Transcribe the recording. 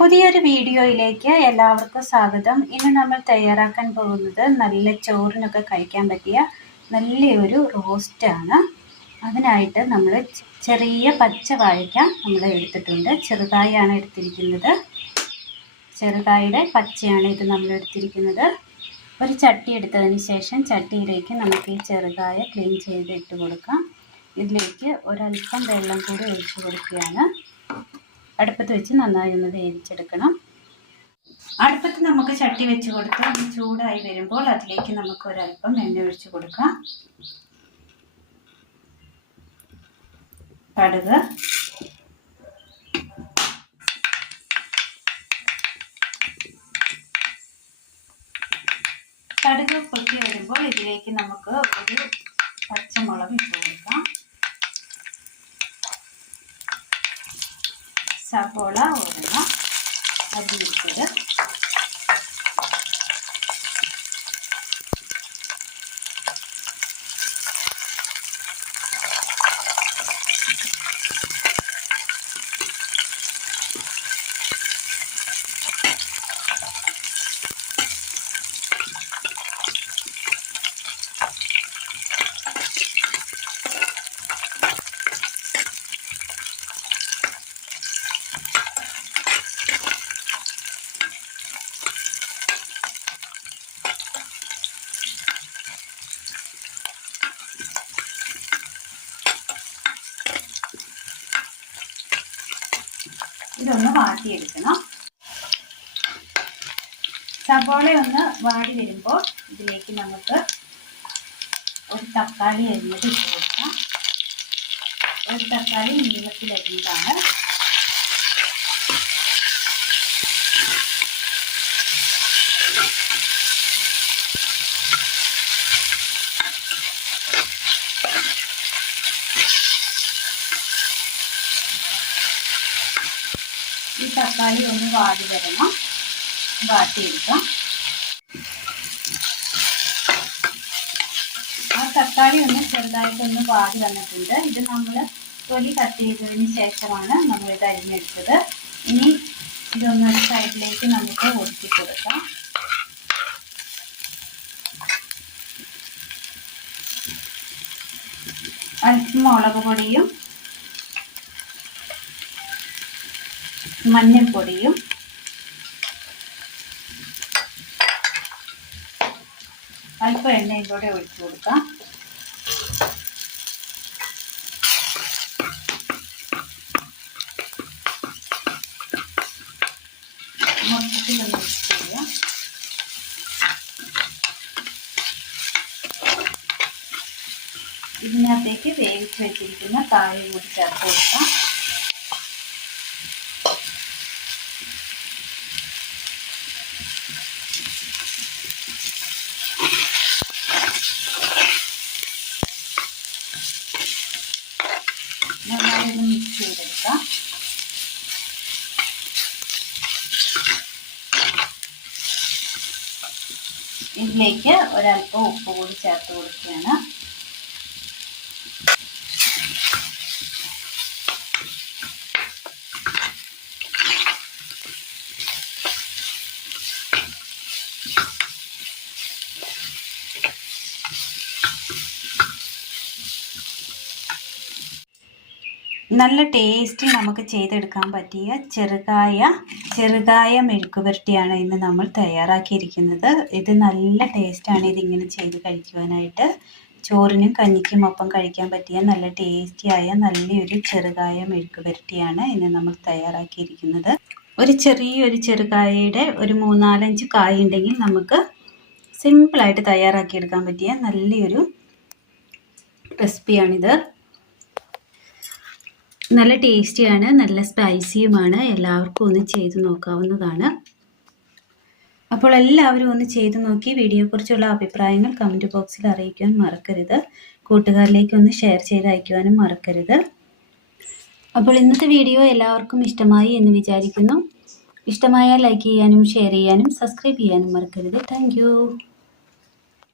പുതിയൊരു വീഡിയോയിലേക്ക് എല്ലാവർക്കും സ്വാഗതം. ഇന്ന് നമ്മൾ തയ്യാറാക്കാൻ പോകുന്നത് നല്ല ചോറിനൊക്കെ കഴിക്കാൻ പറ്റിയ നല്ലൊരു റോസ്റ്റാണ്. അതിനായിട്ട് നമ്മൾ ചെറിയ പച്ച വാഴയ്ക്ക നമ്മൾ എടുത്തിട്ടുണ്ട്. ചെറുതായാണ് എടുത്തിരിക്കുന്നത്. ചെറുതായുടെ പച്ചയാണ് ഇത് നമ്മൾ എടുത്തിരിക്കുന്നത്. ഒരു ചട്ടി എടുത്തതിന് ശേഷം ചട്ടിയിലേക്ക് നമുക്ക് ഈ ചെറുതായ ക്ലീൻ ചെയ്ത് ഇട്ട് കൊടുക്കാം. ഇതിലേക്ക് ഒരല്പം വെള്ളം കൂടി ഒഴിച്ചു കൊടുക്കുകയാണ്. അടുപ്പത്ത് വെച്ച് നന്നായി ഒന്ന് വേവിച്ചെടുക്കണം. അടുപ്പത്ത് നമുക്ക് ചട്ടി വെച്ച് കൊടുത്ത് അത് ചൂടായി വരുമ്പോൾ അതിലേക്ക് നമുക്ക് ഒരല്പം എണ്ണ ഒഴിച്ചു കൊടുക്കാം. കടുക്, കടുക് പൊട്ടി വരുമ്പോൾ ഇതിലേക്ക് നമുക്ക് ഒരു പച്ചമുളക് ഇട്ട് കൊടുക്കാം. സവോള ഒരെണ്ണം അരിഞ്ഞിട്ടത്, ഇതൊന്ന് വാട്ടിയെടുക്കണം. സവോള ഒന്ന് വാടി വരുമ്പോൾ ഇതിലേക്ക് നമുക്ക് ഒരു തക്കാളി അരിഞ്ഞത് ഇട്ട് കൊടുക്കാം. ഒരു തക്കാളി നീളത്തിൽ അരിഞ്ഞതാണ്. ഈ തക്കാളി ഒന്ന് വാടി വരണം, വാട്ടിയെടുക്കാം. ആ തക്കാളി ഒന്ന് ചെറുതായിട്ടൊന്ന് വാടി വന്നിട്ടുണ്ട്. ഇത് നമ്മൾ തൊലി കട്ട് ചെയ്തതിന് ശേഷമാണ് നമ്മളിത് അരിഞ്ഞെടുത്തത്. ഇനി ഇതൊന്നൊരു സൈഡിലേക്ക് നമുക്ക് ഒതുക്കി കൊടുക്കാം. അല്പം മുളക് പൊടിയും മഞ്ഞൾപ്പൊടിയും അല്പം എണ്ണയും കൂടെ ഒഴിച്ചു കൊടുക്കാം. മൊത്തത്തിലൊന്ന് മിക്സ് ചെയ്യാം. ഇതിനകത്തേക്ക് വേവിച്ച് വെച്ചിരിക്കുന്ന കായ കൂടി ചേർത്ത് കൊടുക്കാം. നന്നായി മിക്സ് ചെയ്തെടുക്കാം. ഇതിലേക്ക് ഒരല്പം ഉപ്പ് കൂടി ചേർത്ത് കൊടുക്കുകയാണ്. നല്ല ടേസ്റ്റി നമുക്ക് ചെയ്തെടുക്കാൻ പറ്റിയ ചെറുകായ മെഴുക്കുപുരട്ടിയാണ് ഇന്ന് നമ്മൾ തയ്യാറാക്കിയിരിക്കുന്നത്. ഇത് നല്ല ടേസ്റ്റാണ്. ഇതിങ്ങനെ ചെയ്ത് കഴിക്കുവാനായിട്ട് ചോറിനും കഞ്ഞിക്കും ഒപ്പം കഴിക്കാൻ പറ്റിയ നല്ല ടേസ്റ്റിയായ നല്ലൊരു ചെറുകായ മെഴുക്കുപുരട്ടിയാണ് ഇന്ന് നമ്മൾ തയ്യാറാക്കിയിരിക്കുന്നത്. ഒരു ചെറുകായയുടെ ഒരു 3-4 കായ ഉണ്ടെങ്കിൽ നമുക്ക് സിമ്പിളായിട്ട് തയ്യാറാക്കിയെടുക്കാൻ പറ്റിയ നല്ലൊരു റെസിപ്പിയാണിത്. നല്ല ടേസ്റ്റിയാണ്, നല്ല സ്പൈസിയുമാണ്. എല്ലാവർക്കും ഒന്ന് ചെയ്ത് നോക്കാവുന്നതാണ്. അപ്പോൾ എല്ലാവരും ഒന്ന് ചെയ്ത് നോക്കി വീഡിയോയെക്കുറിച്ചുള്ള അഭിപ്രായങ്ങൾ കമൻറ്റ് ബോക്സിൽ അറിയിക്കുവാൻ മറക്കരുത്. കൂട്ടുകാരിലേക്ക് ഒന്ന് ഷെയർ ചെയ്ത് അയക്കുവാനും മറക്കരുത്. അപ്പോൾ ഇന്നത്തെ വീഡിയോ എല്ലാവർക്കും ഇഷ്ടമായി എന്ന് വിചാരിക്കുന്നു. ഇഷ്ടമായാൽ ലൈക്ക് ചെയ്യാനും ഷെയർ ചെയ്യാനും സബ്സ്ക്രൈബ് ചെയ്യാനും മറക്കരുത്. താങ്ക്